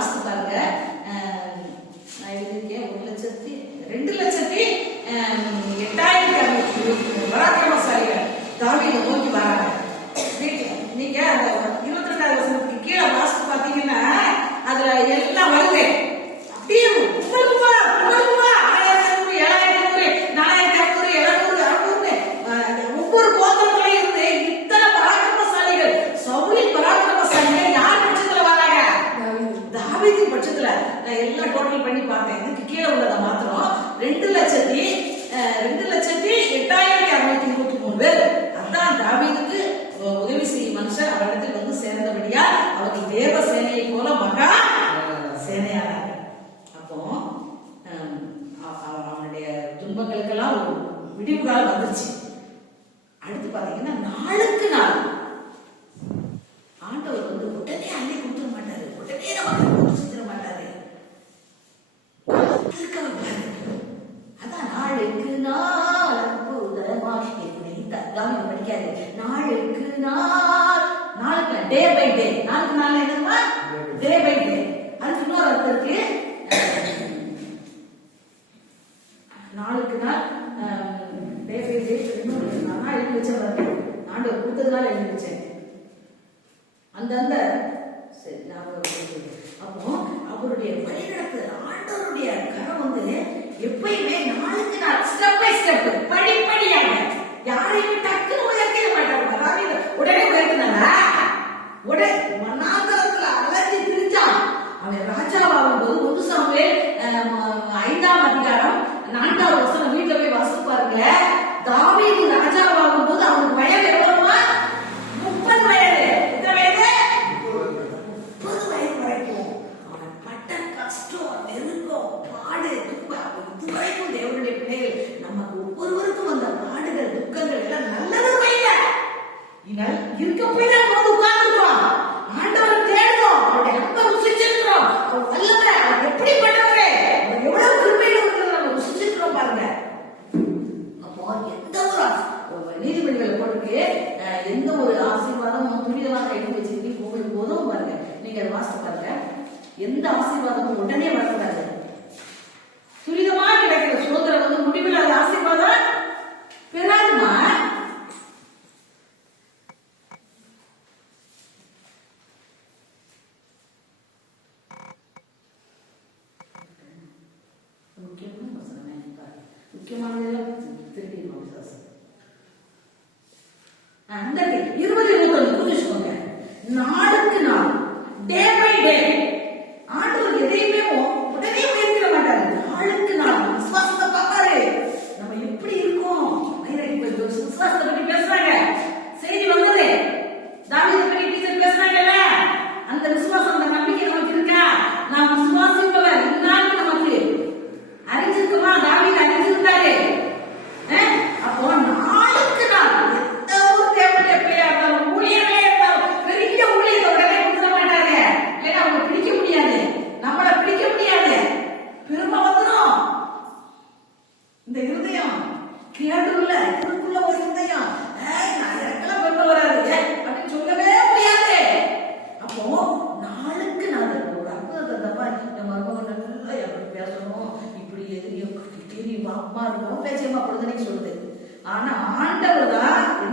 Last பாருங்க. நான் எழுதியிருக்கேன் ஒரு லட்சத்தி ரெண்டு லட்சத்தி எட்டாயிரத்தி அறுநூத்தி இருபத்தி bola maka எழுதிச்சேன் ஆண்டவர் கொடுத்ததுனால எழுதிச்சேன் அந்தந்த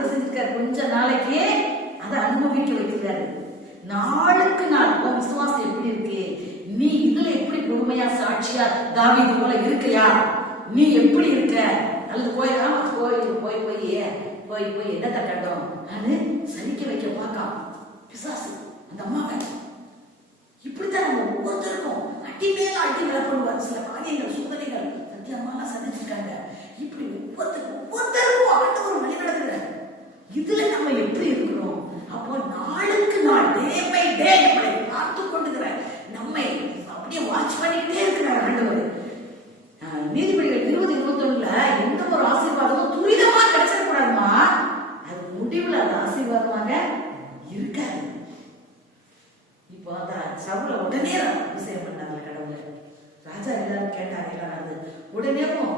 என்ன கொஞ்ச நாளைக்கே அதை அனுபவிக்க வைக்கிறாரு. நாளுக்கு நாள் உன் விசுவாசம் எப்படி இருக்கு? நீ இதுல எப்படி பொறுமையா சாட்சியா தாவிது போல இருக்கையா? நீ எப்படி இருக்க? அல்லது போய் கோயில் போய் போய் போய் போய் என்ன தட்டட்டும் அது சலிக்க வைக்க பார்க்கலாம் பிசாசு அந்த அம்மாவை. இப்படித்தான் நம்ம ஒவ்வொருத்தருக்கும் அட்டி மேல அட்டி விளக்கணுவார் சில காரியங்கள் சோதனைகள் சத்தியமாக சந்திச்சிருக்காங்க. இப்படி ஒவ்வொருத்தருக்கும் ஒவ்வொருத்தருக்கும் ஒரு வழி நடத்துகிறார் இதுல நம்ம எப்படி இருக்கிறோம்? அப்போ நாளுக்கு நாள் டே பை டே நம்மளை பார்த்து கொண்டுகிற நம்மை அப்படியே வாட்ச் பண்ணிக்கிட்டே இருக்கிறார் ஆண்டவர். நீதிபதிகள் இருபது இருபத்தி ஒண்ணுல எந்த ஒரு ஆசீர்வாதமும் துரிதமா கிடைச்சிடக்கூடாதுமா? அது முடிவுல அது ஆசீர்வாதமாக இருக்காது. இப்போ அந்த சவுல உடனே விஷயம் பண்ணாங்க கடவுள். ராஜா எல்லாரும் கேட்டாங்க எல்லாரும் உடனேவும்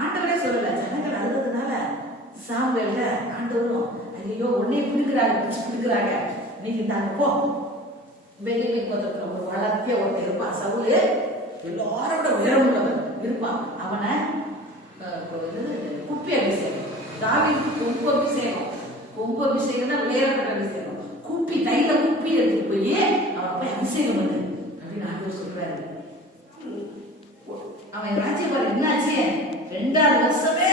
ஆண்டவரே சொல்லல ஜனங்கள் அழுதுனால சாம்பல்ல ஆண்டவரும் ஐயோ உன்னை பிடிக்கிறாங்க பிடிச்சு பிடிக்கிறாங்க. இன்னைக்கு நாங்க போ. பெண்ணின் கோத்திரத்துல ஒரு வளர்த்திய ஒருத்தர் இருப்பான் சவுலு. எல்லாரோட உயரமுள்ளவன் இருப்பான் அவனை குப்பி அபிஷேகம். தாவி கொம்பு அபிஷேகம். கொம்பு தான் வேற அபிஷேகம். குப்பி கையில குப்பி எடுத்துட்டு போய் அவன் போய் அபிஷேகம் பண்ணு அப்படின்னு ஆண்டவர் சொல்றாரு. அவன் ராஜ்யபால் என்னாச்சு? ரெண்டாவது வருஷமே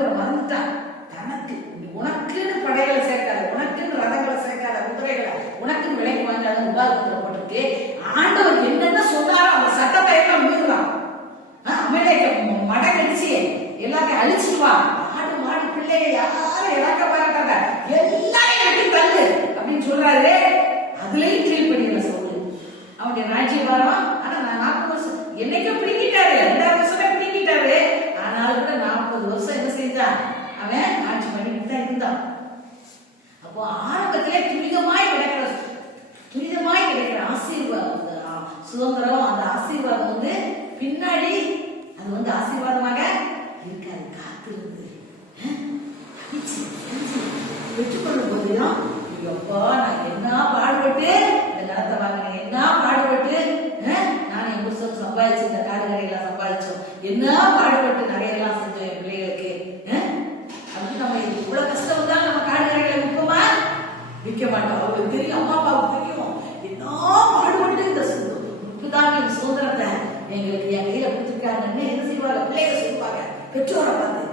ஆண்டவர் மறந்துட்டான் தனக்கு உனக்குன்னு படைகளை சேர்க்காத உனக்குன்னு ரதங்களை சேர்க்காத குதிரைகளை உனக்கு விலைக்கு வாங்காத உபாதத்தில் போட்டிருக்கு. ஆண்டவர் என்னென்ன சொன்னாரோ அந்த சட்டத்தை எல்லாம் மீறுறான் அமைதியை மடக்கடிச்சு எல்லாத்தையும் அழிச்சிட்டு ஆடு மாடு பிள்ளைய யாரும் இறக்க பார்க்காத எல்லாம் எனக்கு தள்ளு அப்படின்னு சொல்றாரு. அதுலயும் கீழ்படுகிற சொல்லு அவனுடைய ராஜ்யபாரம் ஆனா நான் நாற்பது வருஷம் என்னைக்கும் பிடிக்கிட்டாரு ரெண்டாவது பிடிக்கிட்டாரு ஆனாலும் கூட நாற்பது வருஷம் என்ன செஞ்சான் அவன் ஆட்சி பண்ணிட்டு தான் இருந்தான். அப்போ ஆரம்பத்திலே துரிதமாய் கிடைக்கிற துரிதமாய் கிடைக்கிற ஆசீர்வாதம் சுதந்திரம் அந்த ஆசீர்வாதம் வந்து பின்னாடி அது வந்து ஆசீர்வாதமாக இருக்காது காத்திருந்து அஹ், தவிச்சு, தவிச்சு பெற்றுக்கொள்ளும் போதும் ஐயோப்பா நான் என்ன பாடுபட்டு இந்த நிலத்தை வாங்கினேன் என்ன பாடுபட்டு நான் எங்க புருஷன் சம்பாதிச்சு இந்த காடு சம்பாதிச்சோம். என்ன பாடுபட்டு நகையெல்லாம் செஞ்சோம் என் பிள்ளைகளுக்கு அஹ், அப்படி நம்ம இவ்வளவு கஷ்டம் தான் நம்ம காடு கடைகளை விற்போமா விற்க மாட்டோம் அவங்களுக்கு தெரியும் அம்மா அப்பாவுக்கு தெரியும் என்ன பாடுபட்டு இந்த முப்பதாண்டு சுதந்திரத்தை எங்களுக்கு என் கையில கொடுத்துருக்காங்கன்னு என்ன செய்வாங்க பிள்ளைய சொல்லுவாங்க பெற்றோரை பார்த்து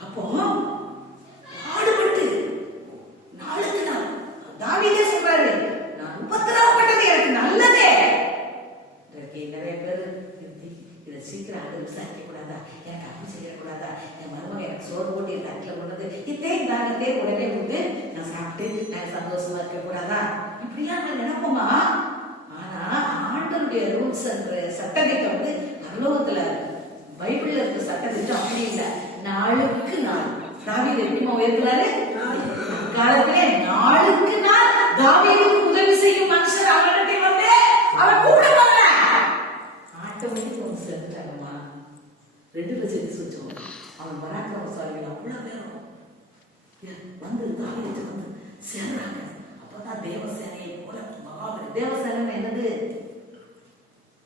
அப்போ பாடுபட்டு நாளுக்கு நாள் தாவீதே சொல்றாரு நான் உபத்திரவப்பட்டது எனக்கு நல்லதே இதற்கு நிறைய பேர் இதை சீக்கிரம் ஆண்டு விசாரிக்க கூடாதா எனக்கு அப்படி செய்யக்கூடாதா என் மருமகன் எனக்கு சோறு போட்டு என் தட்டில் கொண்டது இத்தே தாங்கத்தே உடனே கொடுத்து நான் சாப்பிட்டு நான் சந்தோஷமா இருக்க கூடாதா இப்படிலாம் நான் நினைப்போமா ஆனா ஆண்டருடைய ரூல்ஸ் என்ற சட்டத்திட்டம் வந்து பரலோகத்துல பைபிள்ல இருக்க சட்டத்திட்டம் அப்படி இல்லை நாளுக்கு நாள் தாவீது எப்படிமா உயர்த்துறாரு காலத்திலே நாளுக்கு நாள் தாவீதுக்கு உதவி செய்யும் மனுஷர் அவரிடத்தில் வந்து அவர் கூட வரல. ஆட்டோமேட்டிக் ஒன்று சேர்ந்துட்டாங்கம்மா ரெண்டு பேர் சேர்த்து சுச்சோம் அவன் பராக்கிரமசாலிகள் அவ்வளோ பேரும் வந்து தாவீது வந்து சேர்றாங்க. அப்பதான் தேவசேனையை போல மகாபலி. தேவசேனை என்னது?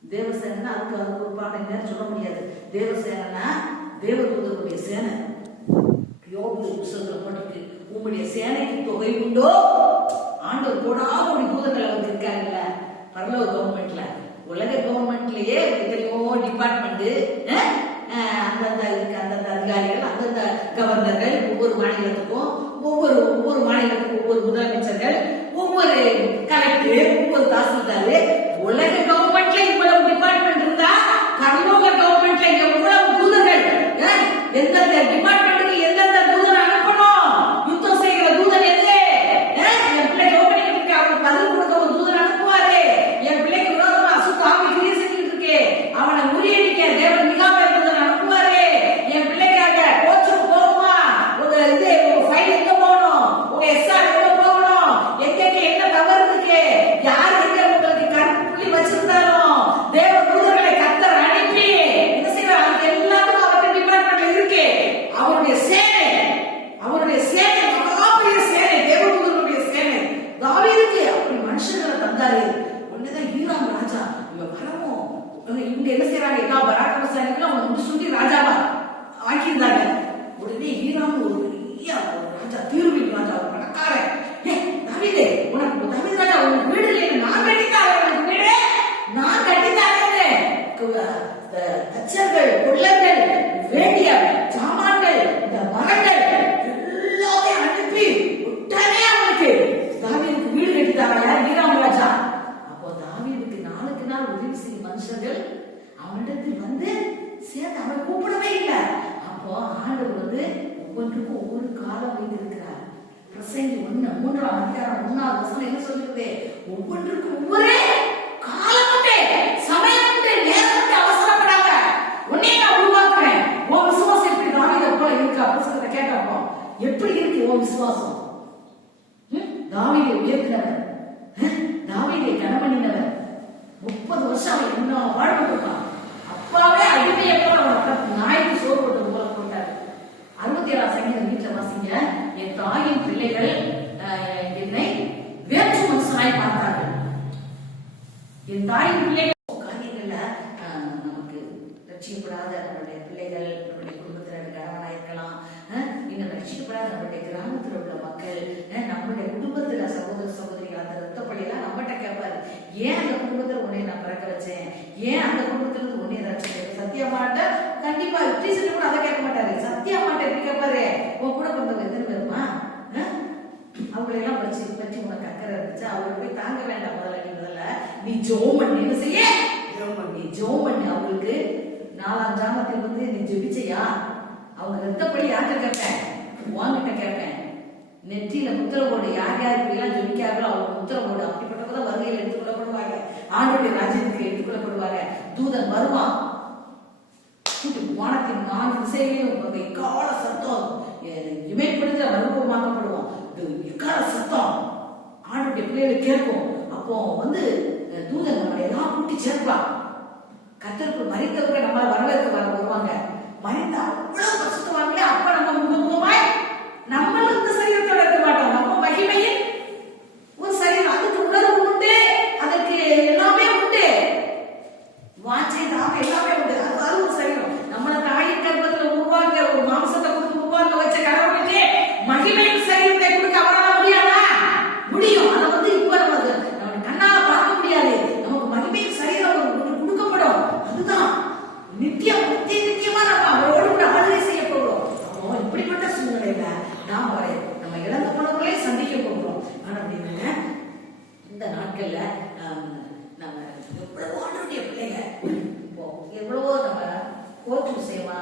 தேவசேனா அதுக்கு அதுக்கு ஒரு பாடம் என்னன்னு சொல்ல முடியாது. தேவசேனா தேவதூதருடைய சேனை. யோபு புஸ்தகத்துல உம்முடைய சேனைக்கு தொகை உண்டோ? ஆண்டவர் கோடாமோடி தூதர்கள் பூதங்களை வந்திருக்காங்கல்ல பரலோக கவர்மெண்ட்ல உலக கவர்மெண்ட்லயே எத்தனையோ டிபார்ட்மெண்ட் அந்தந்த இருக்கு அந்தந்த அதிகாரிகள் அந்தந்த கவர்னர்கள் ஒவ்வொரு மாநிலத்துக்கும் ஒவ்வொரு ஒவ்வொரு மாநிலத்துக்கும் ஒவ்வொரு முதலமைச்சர்கள் ஒவ்வொரு கலெக்டர் ஒவ்வொரு தாசில்தார் உலக கவர்மெண்ட்ல இவ்வளவு டிபார்ட்மெண்ட் இருந்தா கர்நாடக கவர்மெண்ட்ல எவ்வளவு தூதர்கள் அஹ், எந்தெந்த டிபார்ட்மெண்ட்டுக்கு எந்தெந்த தூதர் அனுப்பணும் யுத்தம் செய்கிற தூதர் எது அஹ், என் பிள்ளை ஓப்பனிங் இருக்கு அவனுக்கு பதில் கொடுக்க ஒரு தூதர் அனுப்புவாரு என் பிள்ளைக்கு விரோதமா அசுத்த ஆவி கிரியை செஞ்சுட்டு இருக்கு அவனை முறியடிக்க தேவன் மிகாமல் தூதர் அனுப்புவாரு என் பிள்ளைக்காக கோச்சுக்கு போகுமா உங்க இது உங்க ஃபைல் எங்க போகணும் உங்க எஸ்ஆர் எங்க போகணும் எங்கெங்க என்ன தவறு இருக்கு யார் எங்க உங்களுக்கு கருப்பு புள்ளி வச்சிருந்தாலும் தேவ தூதர்களை கத்தர் அனுப்பி என்ன செய்வார் அதுக்கு எல்லாத்துக்கும் அவருக்கு டிபார்ட்மெண்ட்ல இருக்கு அவருடைய சேனை அவருடைய சேனை மகாபெரிய சேனை தேவதூதருடைய சேனை தாவீதுக்கு அப்படி மனுஷங்களை தந்தாரு உடனேதான் ஈராம் ராஜா இவன் வரவும் இவங்க என்ன செய்யறாங்க எல்லா பராக்கிரமசாலிகளும் அவன் முடி சுண்டி ராஜாவா ஆக்கியிருந்தாங்க உடனே ஈராம் ஒரு பெரிய ஒரு ராஜா தீர்வின் ராஜா ஒரு பணக்காரன் ஏ தாவீதே உனக்கு தாவீது ராஜா உனக்கு வீடு இல்லை நான் கட்டித்தாரேன் உனக்கு வீடு நான் கட்டித்தாரேன் தச்சர்கள் கொள்ளர்கள் வேண்டிய சாமான்கள் இந்த மரங்கள் எல்லாத்தையும் அனுப்பி உடனே அவனுக்கு. தாவீதுக்கு வீடு கட்டித்தாங்க ஈராம் ராஜா. அப்போ தாவீதுக்கு நாளுக்கு நாள் உதவி செய்யும் மனுஷர்கள் அவனிடத்தில் வந்து சேர்ந்து அவன் கூப்பிடவே இல்லை. அப்போ ஆண்டவர் வந்து ஒவ்வொன்றுக்கும் ஒவ்வொரு காலம் வைத்திருக்கிறார். பிரசங்கி ஒண்ணு மூன்றாம் அதிகாரம் மூணாவது வசனம் என்ன சொல்லுது ஒவ்வொன்றுக்கும் ஒவ்வொரு காலம் சமயம் உண்டு நேரம் உண்டு அவசரப்படாத உன்னை நான் உருவாக்குறேன் உன் விசுவாசம் எப்படி தாவீதை போல இருக்கா புஸ்தகத்தை கேட்டப்போ எப்படி இருக்கு உன் விசுவாசம்? ம்? உயர்த்தினவர். ம்? கனமணினவர் முப்பது வருஷம் அவன் என்ன வாழ்வு கொடுப்பான் அப்பாவே அடிமையப்பா போல நாய்க்கு சோறு போட்டு போல போட்டார். அறுபத்தி ஏழாம் சங்கீதம் வீட்டுல வாசிங்க. என் தாயின் பிள்ளைகள் என்னை வேற்று மனுஷனாய் பார்த்தார்கள். என் தாயின் பிள்ளைகள் காரியங்கள்ல ஆஹ், நமக்கு ரட்சிக்கப்படாத நம்மளுடைய பிள்ளைகள் நம்மளுடைய குடும்பத்தில் இருக்க கணவனா இருக்கலாம் ஆஹ், இன்னும் ரட்சிக்கப்படாத நம்மளுடைய கிராமத்தில் உள்ள மக்கள் ஆஹ், நம்மளுடைய குடும்பத்துல சகோதர சகோதரிகள் அந்த ரத்த பள்ளியெல்லாம் நம்மகிட்ட கேட்பாரு ஏன் அந்த குடும்பத்துல உன்னை நான் பிறக்க வச்சேன் ஏன் அந்த குடும்பத்துல இருந்து உன்னை ரட்சிச்சேன் சத்தியமாட்ட கண்டிப்பா டீச்சர் கூட அதை கேட்க மாட்டாரு. சத்தியமாட்ட எப்படி கேட்பாரு? உன் கூட பிறந்தவங்க எத்தனை பேருமா? அவங்களெல்லாம் வச்சு பற்றி உனக்கு அக்கறை இருந்துச்சு? அவங்க போய் தாங்க வேண்டாம் முதல்ல நீ முதல்ல. நீ ஜோம் பண்ணி என்ன செய்ய? ஜோம் பண்ணி ஜோம் பண்ணி அவங்களுக்கு நாலாம் ஜாமத்தில் வந்து நீ ஜெபிச்சையா? அவங்க ரத்தப்படி யார்கிட்ட கேட்பேன்? உன்கிட்ட கேட்பேன். நெற்றியில முத்திரவோடு யார் யார் இப்படிலாம் எல்லாம் ஜெபிக்கார்களோ அவங்க முத்திரவோடு அப்படிப்பட்டவங்க தான் வருகையில் எடுத்துக்கொள்ளப்படுவாங்க. ஆண்டுடைய ராஜ்யத்துக்கு எடுத்துக்கொள்ளப்படுவாங்க. தூதன் வருவான். வானத்தின் நான்கு எக்கால சத்தம்? இமைப்படுத்த அனுபவமாக்கப்படுவோம். இது எக்கால சத்தம்? ஆண்டுடைய பிள்ளைகளை கேட்கும் அப்போ வந்து தூதன் நம்மளை எல்லாம் கூட்டி சேர்ப்பா கத்தருக்கு மறித்தவங்க நம்ம வரவேற்க வர வருவாங்க. மறித்த அவ்வளவு கஷ்டவாங்களே அப்ப நம்ம முகமுகமாய் நம்ம இந்த சரீரத்தோட இருக்க மாட்டோம் நம்ம மகிமையில் ஒரு சரீரம் அதுக்கு உணர்வு உண்டு அதற்கு எல்லாமே உண்டு வாஞ்சை தாகம் எல்லாமே உண்டு அது அது ஒரு சரீரம் நம்மள தாயின் கர்ப்பத்துல உருவாக்க ஒரு மாம்சத்தை கொடுத்து உருவாக்க வச்ச கடவுளுக்கு மகிமையின் சரீரத்தை கொடுக்க அவரால் முடியாதா முடியும் அதை வந்து இப்ப நம்ம அது நம்ம கண்ணால பார்க்க முடியாது நமக்கு மகிமையின் சரீரம் ஒரு ஒன்று கொடுக்கப்படும் அதுதான் நித்தியம் நித்திய நித்தியமா நம்ம அவரோடு கூட ஆளுகை செய்ய போகிறோம் அப்போ இப்படிப்பட்ட சூழ்நிலையில நாம் அவரை நம்ம இழந்து போனவர்களே சந்திக்க போகிறோம் ஆனா அப்படின்னா இந்த நம்ம எவ்வளவோடைய பிள்ளைங்க இப்போ எவ்வளவோ நம்ம கோர்ட் விஷயமா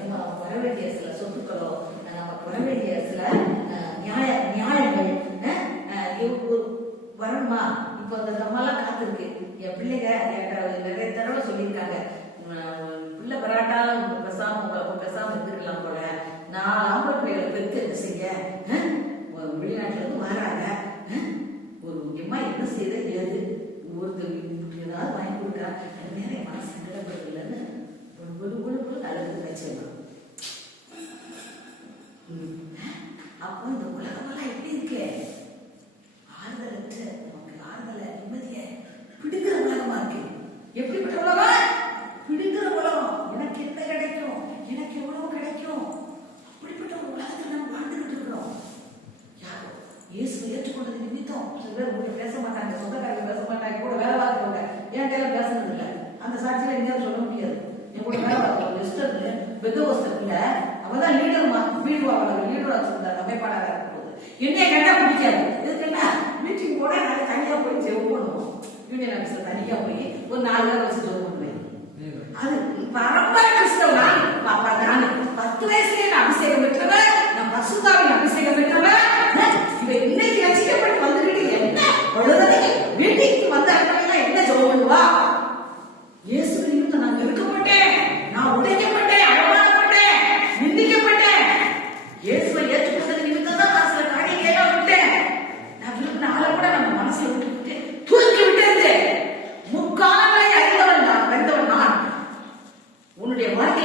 நம்ம வர வேண்டிய சில சொத்துக்களோ நமக்கு வர வேண்டிய சில நியாய நியாயங்கள் வரணுமா? இப்போ அந்த நம்மளாம் காத்திருக்கு. என் பிள்ளைங்க என்கிட்ட நிறைய தடவை சொல்லியிருக்காங்க. உம், பிள்ளை பராட்டாலும் பெசாம பெசாம இருந்துருக்கலாம் போல. நான் ஆம்பளை பிள்ளைகளை பெருத்து என்ன செய்ய? வெளிநாட்டுல இருந்து வராங்க. அஹ், என்ன செய்த ஏது ஒருத்தர் ஏதாவது வாங்கி கொடுக்குறா அது நேரம் என் மனசு சங்கடப்படுறதுலன்னு ஒரு ஒரு ஒரு ஒரு வச்சிடலாம் அப்போ இந்த உலகமெல்லாம் எப்படி இருக்கு? ஆறுதலற்ற நமக்கு ஆறுதலை நிம்மதியை பிடிக்கிற உலகமா இருக்கு. எப்படிப்பட்ட உலகம் பிடிக்கிற உலகம் எனக்கு என்ன கிடைக்கும் எனக்கு எவ்வளவு கிடைக்கும் அப்படிப்பட்ட ஒரு உலகத்துல நம்ம வாழ்ந்துகிட்டு இருக்கிறோம் யாரோ இயேசுவை ஏற்றுக்கொண்டது நிமித்தம் சில பேர் உங்கள்கிட்ட பேச மாட்டாங்க சொந்தக்காரங்க பேச மாட்டாங்க கூட வேலை பார்க்கிறவங்க என் கையில பேசுறது இல்ல. அந்த சாட்சியில எங்கேயாவது சொல்ல முடியாது. என் கூட வேலை பார்க்கிறவங்க லிஸ்டர் பெந்தோஸ்தர் இல்ல. அவதான் லீடர்மா வீடு அவங்க லீடர் வச்சிருந்தாங்க அமைப்பாளராக இருக்கும்போது. என்னைய கண்டா பிடிக்காது. எதுக்குன்னா மீட்டிங் போட நாங்க தனியா போய் ஜெபம் பண்ணுவோம். யூனியன் ஆபீஸ்ல தனியா போய் ஒரு நாலு பேர் வச்சு ஜெபம் பண்ணுவேன். அது பரம்பரை கிறிஸ்தவ நான். நான். பத்து வயசுலேயே நான் அபிஷேகம் பெற்றவன். நான் பசுதாவின் அபிஷேகம் பெற்ற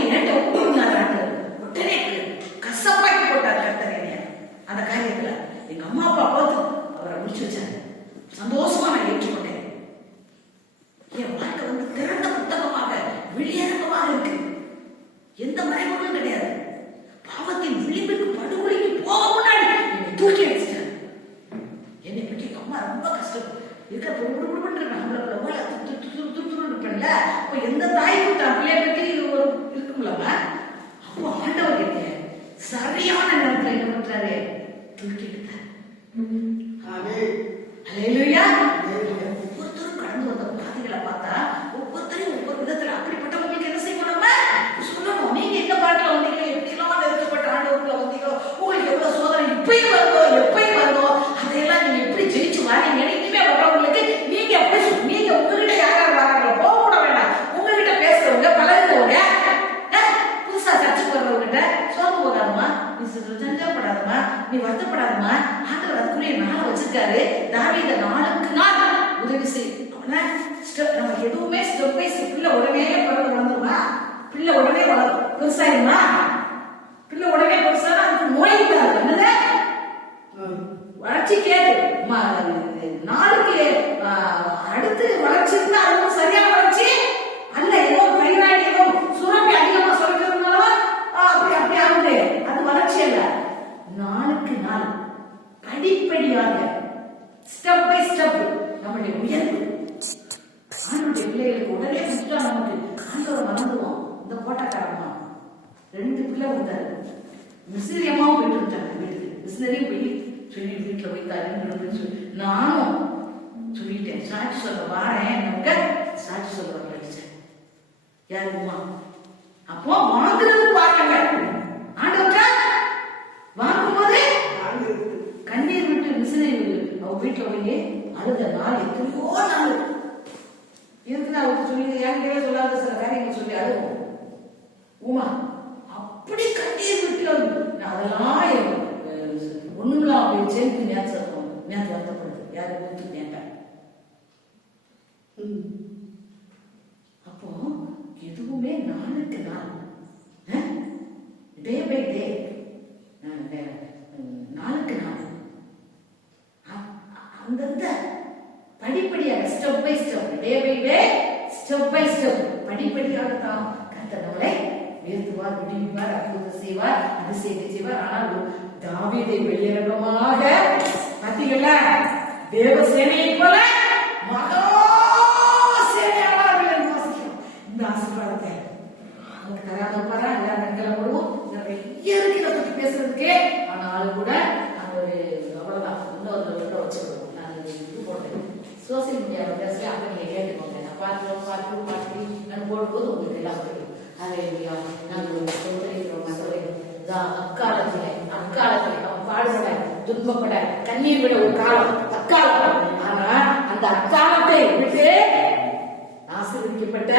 உன்னுடைய வாழ்க்கையை நேற்று ஒப்புக்கொண்டார் ஆண்டவர் உடனே அந்த காரியத்துல எங்க அம்மா அப்பா பார்த்து அவரை முடிச்சு வச்சாங்க. சந்தோஷமா நான் ஏற்றுக்கணும் என் வாழ்க்கை வந்து திறந்த புத்தகமாக வெளியரங்கமாக இருக்கு எந்த மறைமுகம் கிடையாது பாவத்தின் விளிம்புக்கு படுகொலைக்கு போக முன்னாடி என்னை தூக்கி அடிச்சிட்டாங்க என்னை பற்றி எங்க அம்மா ரொம்ப கஷ்டம் இருக்க பொண்ணு குடும்பம் நம்மள போல துரு துரு துரு துரு இருப்பேன்ல அப்ப எந்த தாய்க்கும் தான் பிள்ளைய பற்றி இது ஒரு இருக்கும்லவ அப்போ ஆண்டவர் கிட்ட சரியான நேரத்துல என்ன பண்றாரு தூக்கி எடுத்தார் அல்லேலூயா ஒவ்வொருத்தரும் கடந்து வந்த பாதைகளை பார்த்தா ஒவ்வொருத்தரையும் ஒவ்வொரு விதத்துல அப்படிப்பட்டவங்களுக்கு என்ன செய்யணும் நம்ம சொல்லணும் நீங்க எந்த பாட்டுல வந்தீங்க எப்படி எல்லாம் நெருக்கப்பட்ட ஆண்டவர்ல வந்தீங்களோ உங்களுக்கு எவ்வளவு சோதனை இப்பயும் வருதோ எப்பயும் வருதோ அதையெல்லாம் நீங்க எப்படி ஜெயிச்சு வாரீங்க இனிமே வர்றவங்களுக்கு நீங்க எப்படி சொல்- நீங்க உங்ககிட்ட யார் யார் வராங்களோ போக கூட வேண்டாம் உங்ககிட்ட பேசுறவங்க பழகுறவங்க அஹ், புதுசா சர்ச்சுக்கு வர்றவங்கிட்ட சோர்ந்து போகாதம்மா நீ சஞ்சப்படாதம்மா நீ வருத்தப்படாதம்மா ஆண்டவர் அதுக்குரிய நாளை வச்சிருக்காரு தாவீத நாளுக்கு நாள் உதவி செய் அவன step- நம்ம எதுவுமே ஸ்டெப் பை ஸ்டெப் பிள்ளை உடனே பிறந்து வளர்ந்துருமா பிள்ளை உடனே வளரும் பெருசாயிருமா பிள்ளை உடனே பெருசானா அதுக்கு நோய் விட்டாரு என்னது வளர்ச்சி கேட்டு ம- நாளுக்கு ஆஹ், அடுத்து வளர்ச்சி இருந்தா அதுவும் சரியான வளர்ச்சி அல்ல ஏதோ தைராய்டு ஏதோ சுரப்பி அதிகமா சுரக்கிறதுனால அப்படி அப்படி ஆகுது அது வளர்ச்சி அல்ல நாளுக்கு நாள் படிப்படியாக ஸ்டெப் பை ஸ்டெப் நம்முடைய உயர்வு ஆணுடைய பிள்ளைகளுக்கு உடனே சுத்தா நமக்கு ஆண்டவர் மறந்துவோம் இந்த போட்டக்காரம்மா ரெண்டு பிள்ளை வந்தாரு மிசிறியமாவும் போயிட்டு வந்துட்டாங்க வீட்டுக்கு மிசினரியும் போய் சொல்லி வீட்டுல போய் தருங்க அப்படின்னு சொல்லி நானும் சொல்லிட்டேன் சாட்சி சொல்ல வாரேன் நமக்கு சாட்சி சொல்ல வரலடிச்சேன் யாரு உமா அப்போ வாங்குறது பாருங்க ஆண்டவரா வாங்கும்போது கண்ணீர் விட்டு மிசினரி அவ வீட்டுல போய் அழுத நாள் எத்தனையோ நாள் இருக்குன்னு அவருக்கு சொல்லி என்கிட்டவே சொல்லாத சில காரியங்கள் சொல்லி அழுவோம் உமா அப்படி கண்ணீர் விட்டு நான் அதெல்லாம் ஒண்ணுலாம் அப்படி சேர்த்து நேற்று நேற்று வருத்தப்படுது யாரு கொடுத்து கேட்டேன் அப்போ எதுவுமே நாளுக்கு நாள் டே பை டே நாளுக்கு நாள் அ- அங்கங்க படிப்படியாக step by step day by day step by step படிப்படியாக தான் கர்த்தர் நம்மளை உயர்த்துவார் விடுவிப்பார் அற்புதம் செய்வார் அதிசயத்தை செய்வார். ஆனால் தாவீதை வெளியரங்கமாக பார்த்தீங்களா தேவ சேனையை போல மகா சேனையாளர்கள் வாசிக்கிறோம். இந்த ஆசீர்வாதத்தை அவங்க தராம பாரா எல்லா நேரங்களும் வருவோம் நிறைய இருக்கு பத்தி பேசுறதுக்கே. ஆனாலும் கூட அது ஒரு அவ்வளவுதான். இன்னொரு வச்சுக்கணும் வச்சுருவோம் இது போட்டேன் சோசியல் மீடியாவில் பேசுறேன் அப்போ நீங்கள் கேட்டுக்கோங்க நான் பார்க்குறோம் பார்க்குறோம் பார்க்கிறோம் நான் போடும்போது உங்களுக்கு எல்லாம் தெரியும் இல்லையா? நாங்கள் சொல்லிக்கிறோம் மற்றவை அக்காலத்தில் அக்காலத்தில் அவன் பாடுபட துன்பப்பட கண்ணீர் விட ஒரு காலம். அக்காலம் ஆனா அந்த அக்காலத்தை விட்டு ஆசீர்வதிக்கப்பட்ட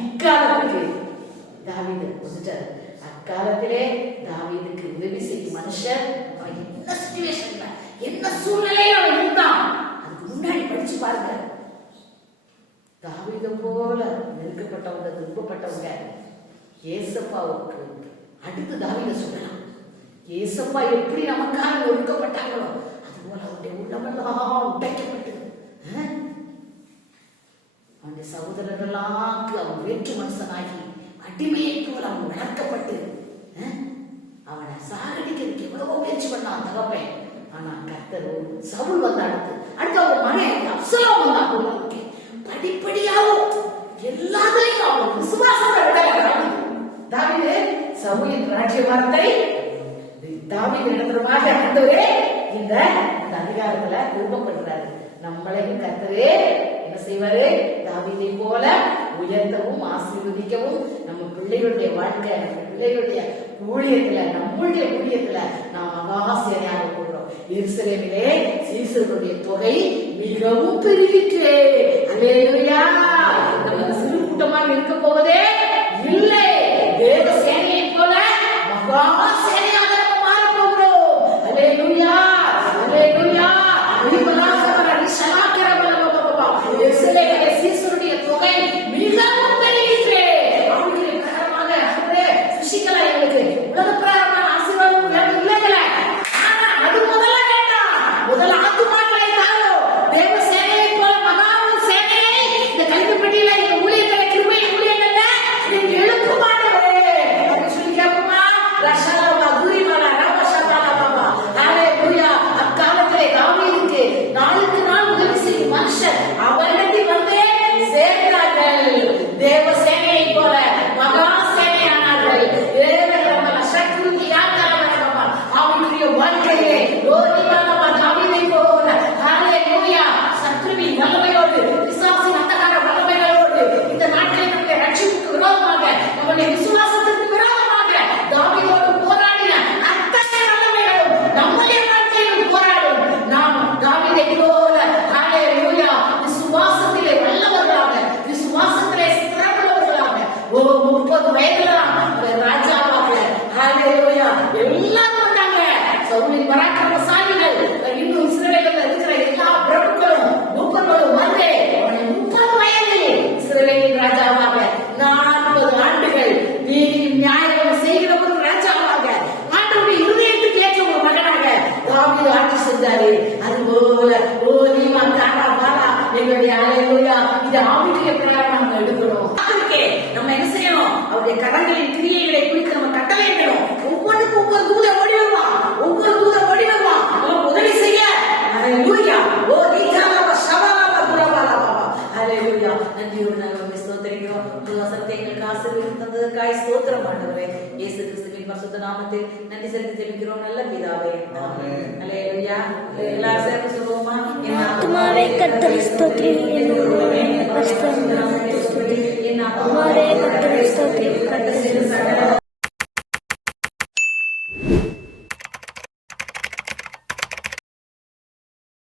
இக்காலத்துக்கு தாவீது வந்துட்டார் அக்காலத்திலே தாவீதுக்கு உதவி செய்யும் மனுஷன் அவன் என்ன சுச்சுவேஷன்ல என்ன சூழ்நிலையில அவன் இருந்தான் அதுக்கு முன்னாடி படிச்சு பாருங்க தாவீதை போல நெருக்கப்பட்டவங்க துன்பப்பட்டவங்க ஏசப்பாவுக்கு அடுத்து தாவீதை சொல்லலாம். ஏசப்பா எப்படி நமக்காக ஒடுக்கப்பட்டாங்களோ அதுபோல அவருடைய உள்ளமெல்லாம் உடைக்கப்பட்டு ஆ? அவனுடைய சகோதரர்களாக்கு அவன் வேற்று மனுஷனாகி அடிமையை போல அவன் வளர்க்கப்பட்டு அவனை சாகடிக்கிறதுக்கு எவ்வளவோ முயற்சி பண்ணான் தகப்பேன். ஆனா கர்த்தரும் சவுல் வந்த அடுத்து அடுத்து அவன் மகன் அப்சலோம் வந்தான் அவனுக்கு படிப்படியாகவும் எல்லாத்துலயும் அவன் விசுவாசத்தை விடல தாவீது சவுலின் ராஜ்யபாரத்தை தாவீது நடத்துறமாக ஆண்டவரே இந்த அதிகாரத்துல விருப்பப்படுறாரு நம்மளையும் கத்தரே என்ன செய்வாரு? தாவிதை போல உயர்த்தவும் ஆசீர்வதிக்கவும் நம்ம பிள்ளைகளுடைய வாழ்க்கை நம்ம பிள்ளைகளுடைய ஊழியத்துல நம்மளுடைய ஊழியத்துல நாம் அவாசியாக போடுறோம். எருசலேமிலே சீசர்களுடைய தொகை மிகவும் பெருகிற்றே. அலேயா நம்ம சிறு கூட்டமாக இருக்க போவதே எல்லாரும் வந்தாங்க சவுலின் பராக்கிரமசாலிகள் இன்னும் இஸ்ரேலில் இருக்கிற எல்லா பிரபுக்களும் மூப்பர்களும் வந்து அவனை முப்பது வயது இஸ்ரேலின் ராஜாவாக நாற்பது ஆண்டுகள் நீதி நியாயம் செய்கிற ஒரு ராஜாவாக ஆண்டவருடைய இருதயத்துக்கு ஏற்ற ஒரு மகனாக தாவீது ஆட்சி செஞ்சாரு. அது போல ஓ நீமா தாரா பாரா எங்களுடைய அலையோயா இது ஆவிக்குரிய பிரயாணம் நம்ம எடுக்கிறோம். நம்ம என்ன செய்யணும்? அவருடைய கரங்களின் கிரியைகளை தந்ததற்காய் ஸ்தோத்திரம் ஆண்டவரே. இயேசு கிறிஸ்துவின் பரிசுத்த நாமத்தில் நன்றி செலுத்தி ஜெபிக்கிறோம். நல்ல பிதாவே. அல்லேலூயா எல்லாரும் சேர்ந்து சொல்லுவோமா என் ஆத்மாவை கர்த்தரை